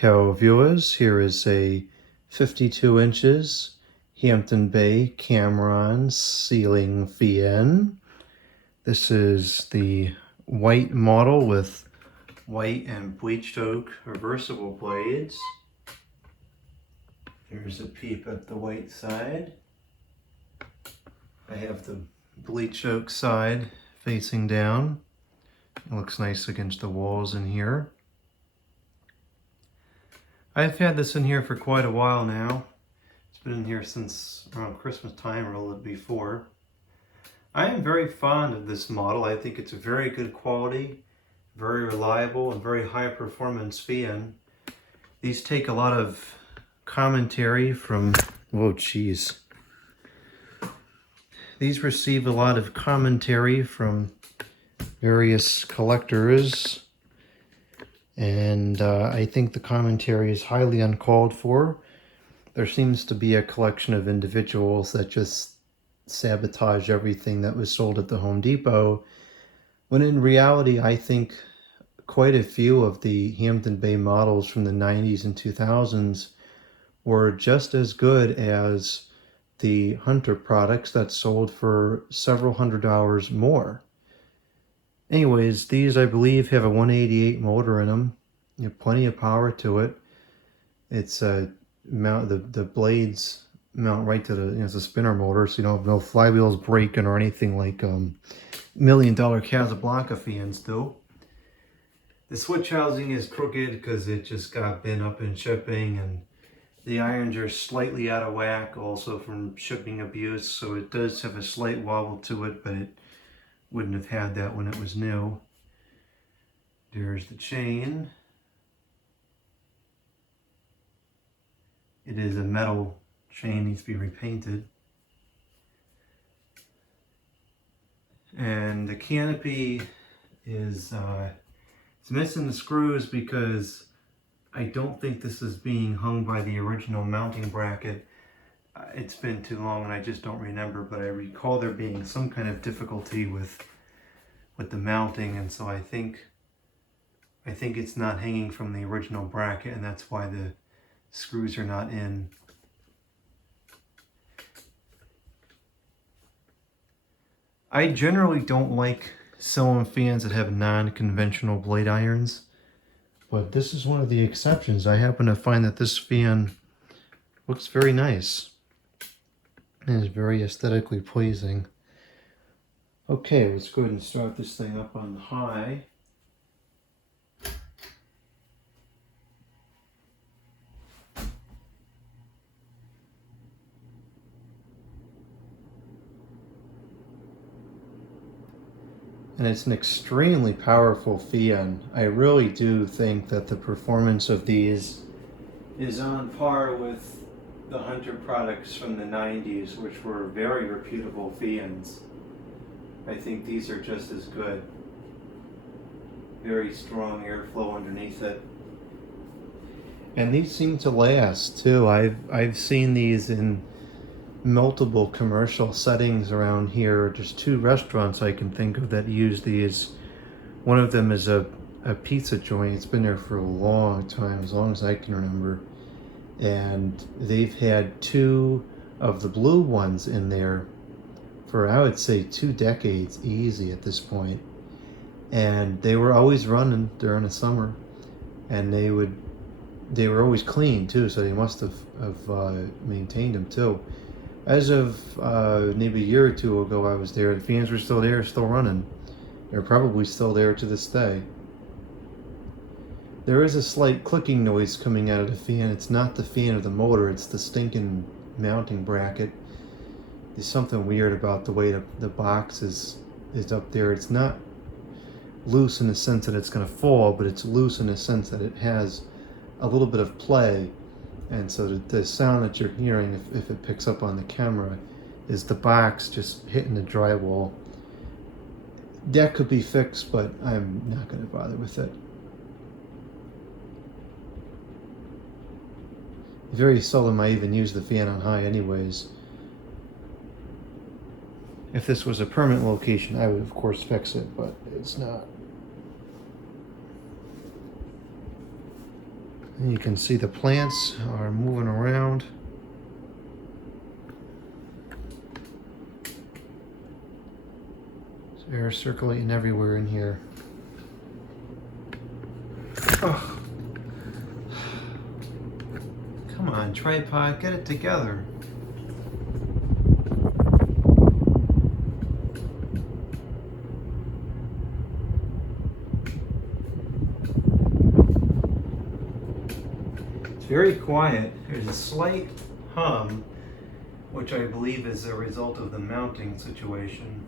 Hello viewers, here is a 52 inches Hampton Bay Cameron ceiling fan. This is the white model with white and bleached oak reversible blades. Here's a peep at the white side. I have the bleached oak side facing down. It looks nice against the walls in here. I've had this in here for quite a while now. It's been in here since around Christmas time or a little bit before. I am very fond of this model. I think it's a very good quality, very reliable, and very high performance fan. These take a lot of commentary from, oh geez. These receive a lot of commentary from various collectors. And I think the commentary is highly uncalled for. There seems to be a collection of individuals that just sabotage everything that was sold at the Home Depot, when in reality I think quite a few of the Hampton Bay models from the 90s and 2000s were just as good as the Hunter products that sold for several $100s more. Anyways, these I believe have a 188 motor in them. You have plenty of power to it. It's a mount. The blades mount right to the. It's a spinner motor, so you don't have no flywheels breaking or anything like $1 million Casablanca fans do. The switch housing is crooked because it just got bent up in shipping, and the irons are slightly out of whack also from shipping abuse. So it does have a slight wobble to it, but it wouldn't have had that when it was new. There's the chain. It is a metal chain, needs to be repainted. And the canopy is it's missing the screws because I don't think this is being hung by the original mounting bracket. It's been too long and I just don't remember, but I recall there being some kind of difficulty with the mounting, and so I think it's not hanging from the original bracket, and that's why the screws are not in. I generally don't like selling fans that have non-conventional blade irons, but this is one of the exceptions. I happen to find that this fan looks very nice and is very aesthetically pleasing. Okay, let's go ahead and start this thing up on high. And it's an extremely powerful fan. I really do think that the performance of these is on par with the Hunter products from the 90s, which were very reputable fans. I think these are just as good. Very strong airflow underneath it. And these seem to last too. I've seen these in multiple commercial settings around here. There's 2 restaurants I can think of that use these. One of them is a pizza joint. It's been there for a long time, as long as I can remember. And they've had 2 of the blue ones in there for, I would say, 2 decades easy at this point. And they were always running during the summer, and they were always clean too, so they must have maintained them too. As of maybe a year or 2 ago I was there, the fans were still there, still running. They're probably still there to this day. There is a slight clicking noise coming out of the fan. It's not the fan of the motor, it's the stinking mounting bracket. There's something weird about the way the box is up there. It's not loose in the sense that it's going to fall, but it's loose in the sense that it has a little bit of play. And so the sound that you're hearing, if it picks up on the camera, is the box just hitting the drywall. That could be fixed, but I'm not going to bother with it. Very seldom I even use the fan on high anyways. If this was a permanent location, I would of course fix it, but it's not. And you can see the plants are moving around. There's air circulating everywhere in here. Oh. Come on, tripod, get it together. It's very quiet. There's a slight hum, which I believe is a result of the mounting situation.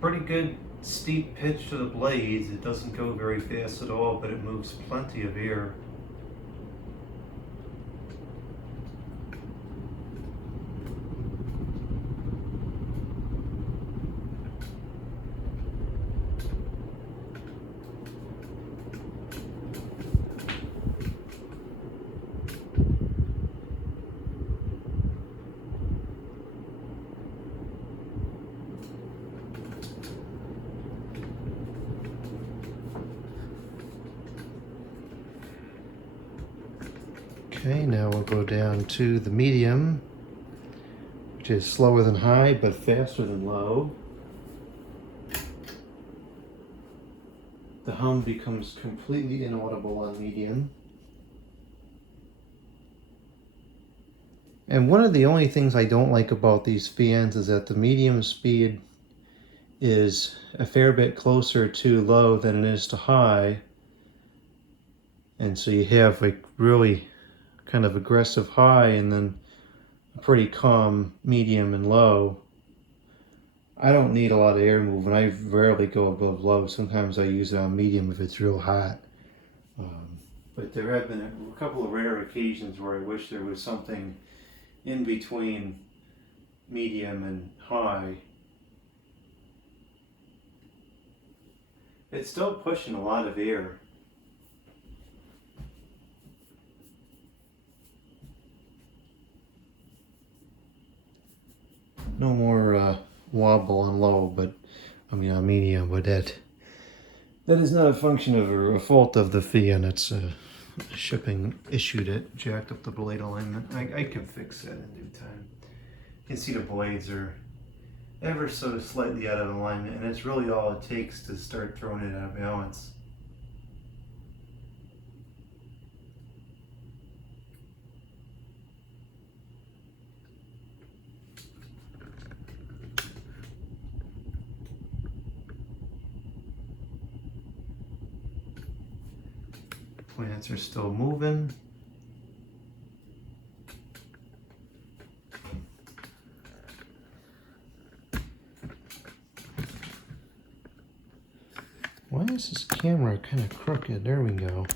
Pretty good steep pitch to the blades. It doesn't go very fast at all, but it moves plenty of air. Okay, now we'll go down to the medium, which is slower than high but faster than low. The hum becomes completely inaudible on medium. And one of the only things I don't like about these fans is that the medium speed is a fair bit closer to low than it is to high. And so you have like really kind of aggressive high and then a pretty calm medium and low. I don't need a lot of air movement. I rarely go above low. Sometimes I use it on medium if it's real hot. But there have been a couple of rare occasions where I wish there was something in between medium and high. It's still pushing a lot of air. No more wobble on low, but I mean on medium, but that is not a function of a fault of the fan. It's a shipping issue that jacked up the blade alignment. I can fix that in due time. You can see the blades are ever so slightly out of alignment, and it's really all it takes to start throwing it out of balance. Plants are still moving. Why is this camera kind of crooked? There we go.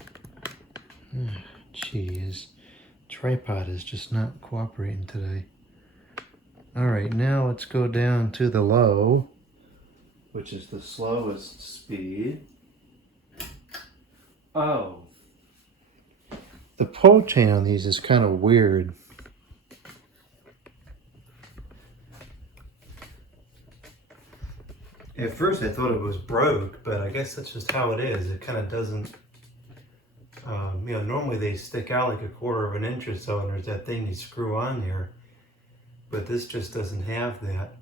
Jeez. Tripod is just not cooperating today. Alright, now let's go down to the low, which is the slowest speed. Oh. The pull chain on these is kind of weird. At first I thought it was broke, but I guess that's just how it is. It kind of doesn't, normally they stick out like 1/4 inch or so, and there's that thing you screw on there. But this just doesn't have that.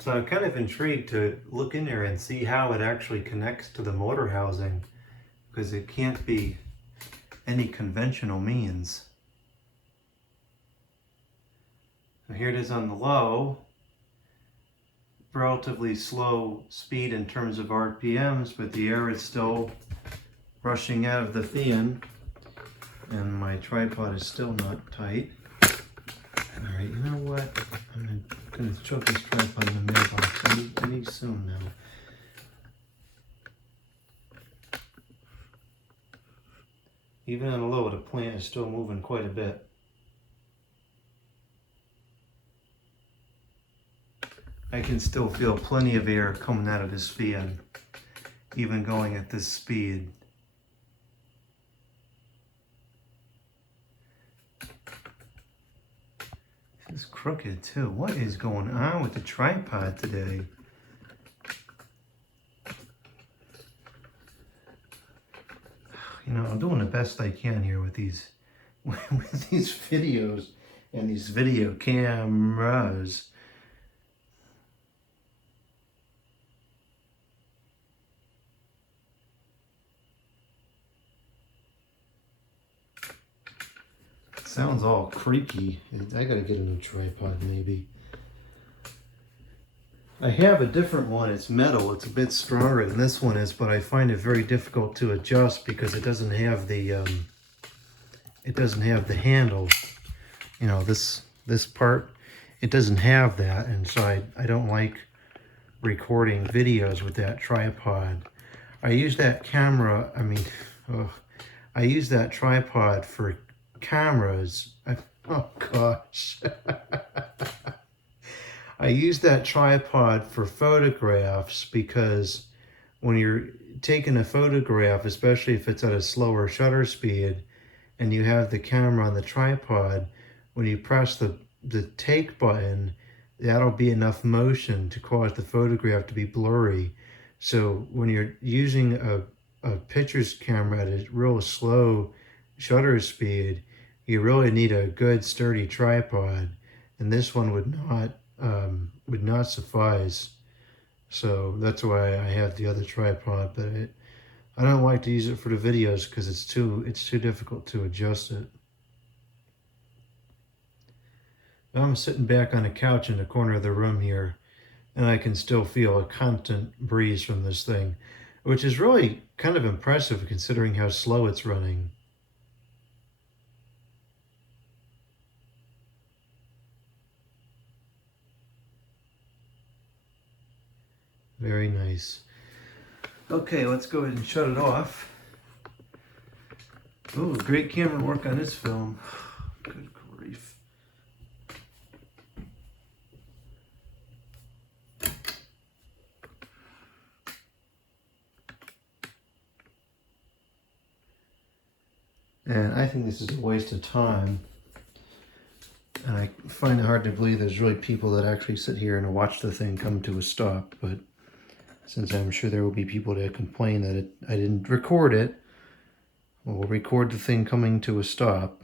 So I'm kind of intrigued to look in there and see how it actually connects to the motor housing, because it can't be any conventional means. So here it is on the low. Relatively slow speed in terms of RPMs, but the air is still rushing out of the fan, and my tripod is still not tight. Alright, you know what? I'm gonna chuck this tripod in the mailbox any soon now. Even on the low, the plant is still moving quite a bit. I can still feel plenty of air coming out of this fan, even going at this speed. This is crooked too. What is going on with the tripod today? You know, I'm doing the best I can here with these with these videos and these video cameras. It sounds all creaky. I gotta get a new tripod maybe. I have a different one. It's metal. It's a bit stronger than this one is, but I find it very difficult to adjust because it doesn't have the handle. You know, this part, it doesn't have that, and so I don't like recording videos with that tripod. I use that camera. I use that tripod for cameras. Oh gosh. I use that tripod for photographs because when you're taking a photograph, especially if it's at a slower shutter speed, and you have the camera on the tripod, when you press the take button, that'll be enough motion to cause the photograph to be blurry. So when you're using a pictures camera at a real slow shutter speed, you really need a good sturdy tripod, and this one would not suffice. So that's why I have the other tripod, but I don't like to use it for the videos because it's too difficult to adjust it. I'm sitting back on a couch in the corner of the room here, and I can still feel a constant breeze from this thing, which is really kind of impressive considering how slow it's running. Very nice. Okay, let's go ahead and shut it off. Oh, great camera work on this film. Good grief. And I think this is a waste of time. And I find it hard to believe there's really people that actually sit here and watch the thing come to a stop. But since I'm sure there will be people that complain that I didn't record it, we'll record the thing coming to a stop.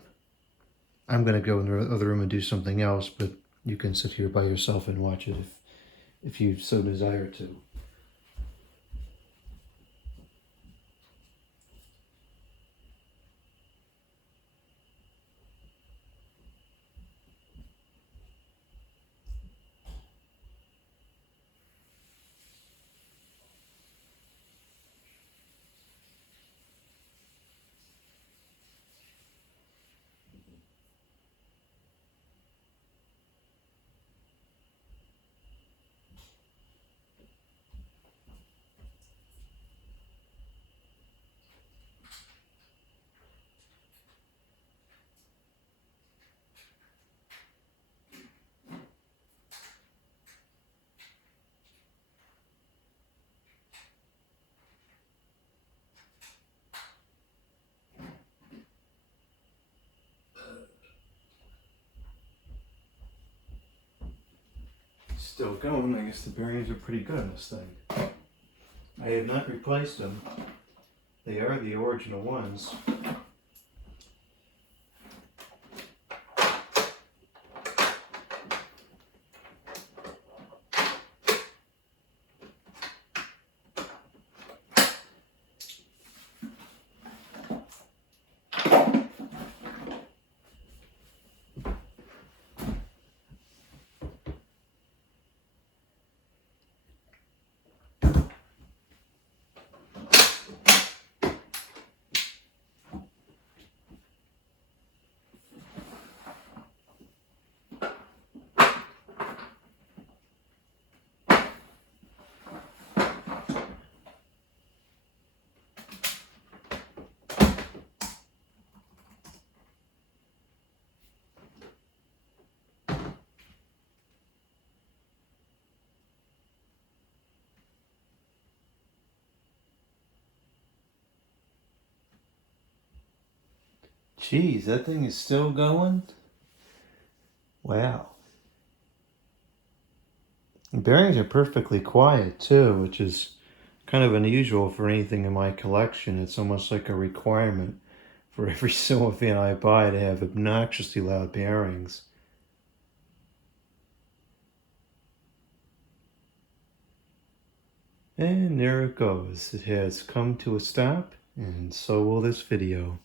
I'm going to go in the other room and do something else, but you can sit here by yourself and watch it if you so desire to. Still going. I guess the bearings are pretty good on this thing. I have not replaced them. They are the original ones. Geez, that thing is still going? Wow. The bearings are perfectly quiet too, which is kind of unusual for anything in my collection. It's almost like a requirement for every ceiling fan I buy to have obnoxiously loud bearings. And there it goes. It has come to a stop, and so will this video.